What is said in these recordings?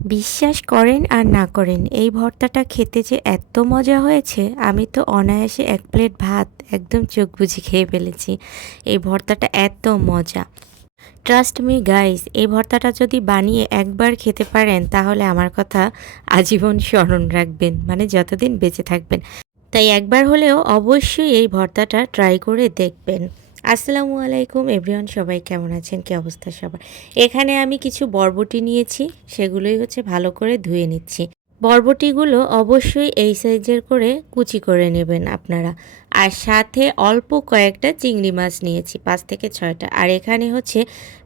বিশ্বাস করেন আর না করেন এই ভর্তাটা খেতে যে এত মজা হয়েছে, আমি তো অনায়াসে ১ প্লেট ভাত একদম চোখ বুজে খেয়ে ফেলেছি। এই ভর্তাটা এত মজা। ট্রাস্ট মি গাইস, এই ভর্তাটা যদি বানিয়ে একবার খেতে পারেন তাহলে আমার কথা আজীবন স্মরণ রাখবেন, মানে যতদিন বেঁচে থাকবেন। তাই একবার হলেও অবশ্যই এই ভর্তাটা ট্রাই করে দেখবেন। আসসালামু আলাইকুম এভরিওয়ান, সবাই কেমন আছেন, কী অবস্থা সবার। এখানে আমি কিছু বরবটি নিয়েছি, সেগুলোই হচ্ছে ভালো করে ধুয়ে নিচ্ছি। বরবটিগুলো অবশ্যই এই সাইজের করে কুচি করে নেবেন আপনারা। আর সাথে অল্প কয়েকটা চিংড়ি মাছ নিয়েছি, ৫ থেকে ৬টা। আর এখানে হচ্ছে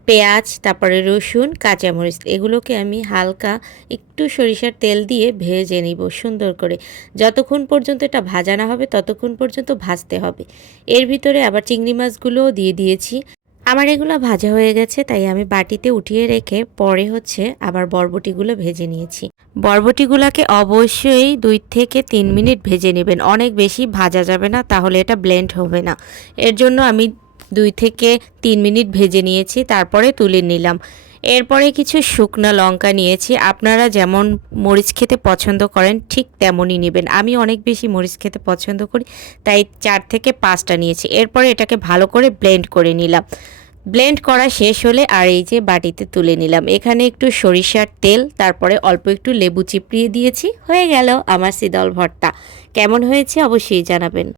পেঁয়াজ, তারপরে রসুন, কাঁচামরিচ, এগুলোকে আমি হালকা একটু সরিষার তেল দিয়ে ভেজে নিব সুন্দর করে। যতক্ষণ পর্যন্ত এটা ভাজা না হবে ততক্ষণ পর্যন্ত ভাজতে হবে। এর ভিতরে আবার চিংড়ি মাছগুলোও দিয়ে দিয়েছি। আমার এগুলো ভাজা হয়ে গেছে, তাই আমি বাটিতে উঠিয়ে রেখে পরে হচ্ছে আবার বরবটিগুলো ভেজে নিয়েছি। বরবটিগুলোকে অবশ্যই ২ থেকে ৩ মিনিট ভেজে নেবেন, অনেক বেশি ভাজা যাবে না, তাহলে এটা ব্লেন্ড হবে না। এর জন্য আমি ২ থেকে ৩ মিনিট ভেজে নিয়েছি, তারপরে তুলে নিলাম। এরপরে কিছু শুকনো লঙ্কা নিয়েছি, আপনারা যেমন মরিচ খেতে পছন্দ করেন ঠিক তেমনই নেবেন। আমি অনেক বেশি মরিচ খেতে পছন্দ করি, তাই ৪ থেকে ৫টা নিয়েছি। এরপরে এটাকে ভালো করে ব্লেন্ড করে নিলাম। ব্লেন্ড করা শেষ হলে আর এই যে বাটিতে তুলে নিলাম। এখানে একটু সরিষার তেল, তারপরে অল্প একটু লেবু চিপড়িয়ে দিয়েছি। হয়ে গেল আমার শীতল ভর্তা। কেমন হয়েছে অবশ্যই জানাবেন।